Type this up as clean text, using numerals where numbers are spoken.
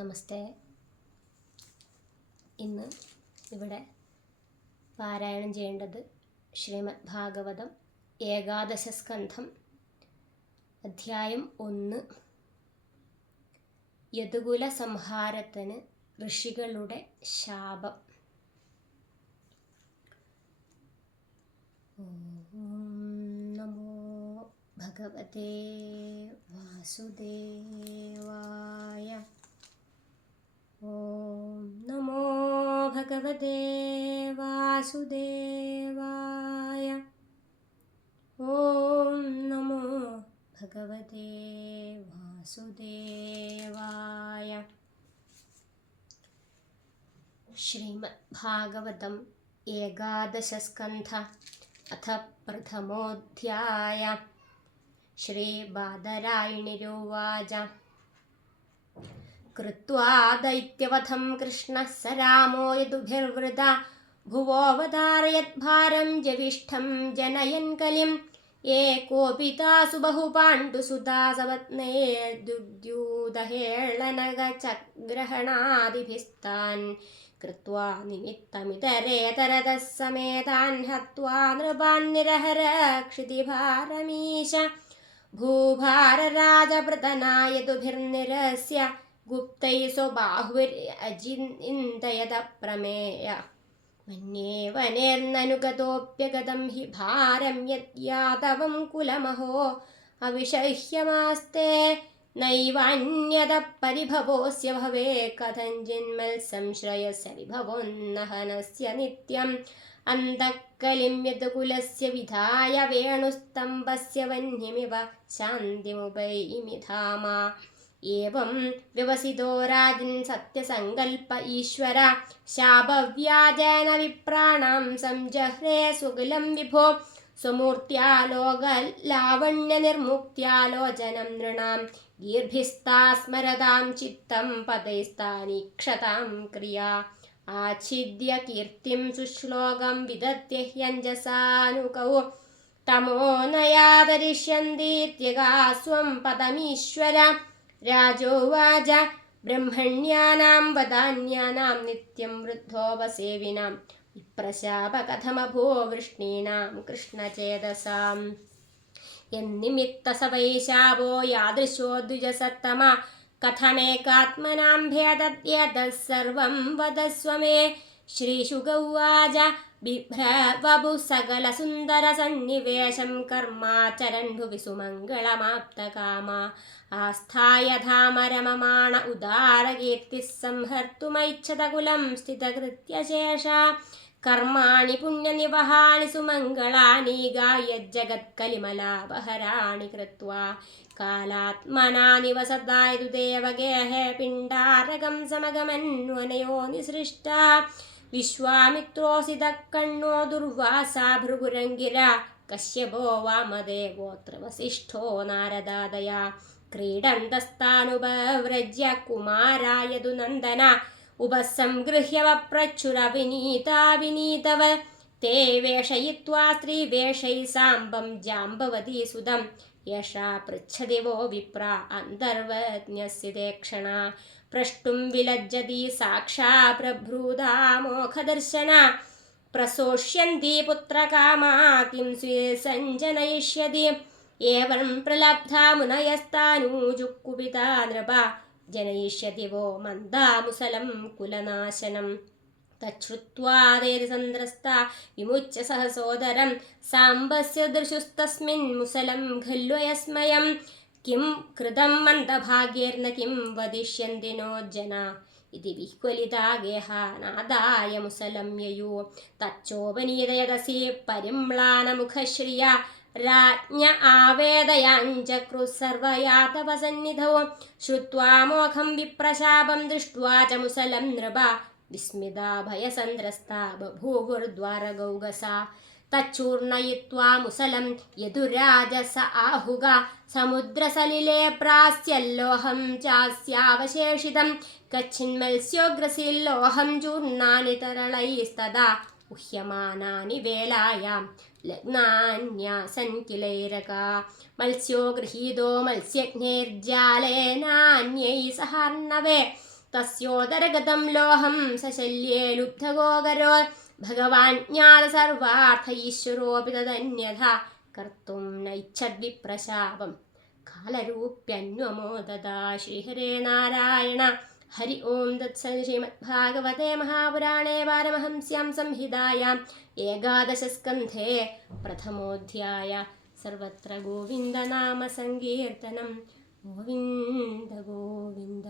നമസ്തേ. ഇന്ന് ഇവിടെ പാരായണം ചെയ്യേണ്ടത് ശ്രീമദ് ഭാഗവതം ഏകാദശ സ്കന്ധം അധ്യായം 1 യദുകുല സംഹാരത്തിന് ഋഷികളുടെ ശാപം. ഓം നമോ ഭഗവതേ വാസുദേവായ. ഓം നമോ ഭഗവതേ വാസുദേവായ. ഓം നമോ ഭഗവതേ വാസുദേവായ. ശ്രീമദ് ഭാഗവതം ഏകാദശ സ്കന്ധ അഥ പ്രഥമോധ്യായ. ശ്രീ ബാദരായണിരുവാച. കൃത്വാ ദൈത്യവധം കൃഷ്ണഃ स रामो यदुभिर्वृता भुवोऽवतारयद्भारं जविष्ठं जनयन् कलिं एकोपितासु बहुपाण्डुसुता सपत्नैर्दुद्युदहेळनगचग्रहणादिभिस्तान् कृत्वा निमित्तमितरेतरतः समेतान् हत्वा नृपान् निरहरक्षितिभारमीश भूभारराजपृतनाय यदुभिर्निरस्य गुप्तैः स्वबाहुभिरजिन्दयद प्रमेय. मन्ये वनेर्ननुगतोऽप्यगतं हि भारं यद्यातवं कुलमहो अविषह्यमास्ते नैवान्यतः परिभवोऽस्य भवे कथञ्चिन्मत्संश्रयस्य विभवोन्नहनस्य नित्यम् अन्तःकलिं यदुकुलस्य विधाय वेणुस्तम्भस्य वह्निमिव शान्तिमुपैमि धामा. एवं व्यवसितो राजन् सत्यसङ्कल्प ईश्वर शापव्याजेन विप्राणां संजह्रे स्वकुलं विभो स्वमूर्त्या लोकलावण्यनिर्मुक्त्यालोचनं नृणां गीर्भिस्ता स्मरतां चित्तं पदैस्तानीक्षतां क्रिया. आच्छिद्य कीर्तिं सुश्लोकं विदत्य ह्यञ्जसानुकौ तमो न यादरिष्यन्तीत्यगास्वं पदमीश्वर. राजोवाच. ब्रह्मण्यानां वदान्यानां नित्यं वृद्धोपसेविनां विप्रशाप कथमभो वृष्णीनां कृष्णचेतसाम्. यन्निमित्तस वै शापो यादृशो द्विजसत्तम कथमेकात्मनां भेदत्यतः सर्वं वदस्व मे. श्रीशुक उवाच. बिभ्रवपुः सकलसुन्दरसन्निवेशं कर्माचरन् भुवि सुमङ्गलमाप्तकामा आस्थाय धामरममाण उदारकीर्तिः संहर्तुमैच्छतकुलं स्थितकृत्यशेषा. कर्माणि पुण्यनिवहानि सुमङ्गलानि गायज्जगत्कलिमलापहराणि कृत्वा कालात्मना निवसता यदुदेवगेः पिण्डारकं समगमन्वनयो निसृष्टा. विश्वामित्रोऽसितः कण्णो दुर्वासा भृगुरङ्गिरा कश्यपो वामदेवोऽत्र वसिष्ठो नारदादया. क्रीडन्तस्तानुपव्रज्य कुमारा यदुनन्दन उपसंगृह्य वप्रच्छुरविनीता विनीतव. ते वेषयित्वा स्त्रीवेषैः साम्बं जाम्बवती सुदं यशा पृच्छति वो विप्रा अन्तर्वज्ञस्य ते क्षणा. प्रष्टुं विलज्जति साक्षा प्रभ्रूता मोखदर्शना प्रसोष्यन्ति पुत्रकामा किं स्विसञ्जनयिष्यति. एवं प्रलब्धा मुनयस्तानूजुकुपिता नृपा जनयिष्यति वो मन्दामुसलं कुलनाशनं. तच्छ्रुत्वा देदसन्द्रस्ता विमुच्य सहसोदरं साम्बस्य दृशुस्तस्मिन् मुसलं खल्वयस्मयं. किं कृतं मन्दभाग्येर्न किं वदिष्यन्ति नो जना इति विह्वलिता गेहा नादाय मुसलं ययु. तच्चोपनीतयदसि परिम्लानमुखश्रिया राज्ञ आवेदयाञ्चक्रुः सर्वयातवसन्निधौ. श्रुत्वा मोघं विप्रशापं दृष्ट्वा च मुसलं नृपा विस्मिता भयसन्द्रस्ता बभूवुर्द्वारगौगसा. तच्चूर्णयित्वा मुसलं यदुराजस आहुगा समुद्रसलिले प्रास्यल्लोहं चास्यावशेषितं. कच्छिन्मत्स्योग्रसिल्लोहं चूर्णानि तरलैस्तदा उह्यमानानि वेलायां लग्नान्यासन् किलैरका. मत्स्यो गृहीतो मत्स्यज्ञैर्जालेनान्यैः सहार्णवे തസ്യോദരഗതം ലോഹം സശല്യേ ലുബ്ധഗോകരോ ഭഗവാൻ ജ്ഞാത സർവാർത്ഥ ഈശ്വരോപി തദന്യഥാ കർത്തും നൈച്ഛദ്വിപ്രശാപം കാലരൂപ്യന്വമോദദാ. ശ്രീഹരേ നാരായണ. ഹരി ഓം തത്സത്. ശ്രീമദ്ഭാഗവതേ മഹാപുരാണേ പാരമഹംസ്യാം സംഹിതായാം ഏകാദശസ്കന്ധേ പ്രഥമോധ്യായ. സർവത്ര ഗോവിന്ദനാമ സങ്കീർത്തനം. ഗോവിന്ദ ഗോവിന്ദ.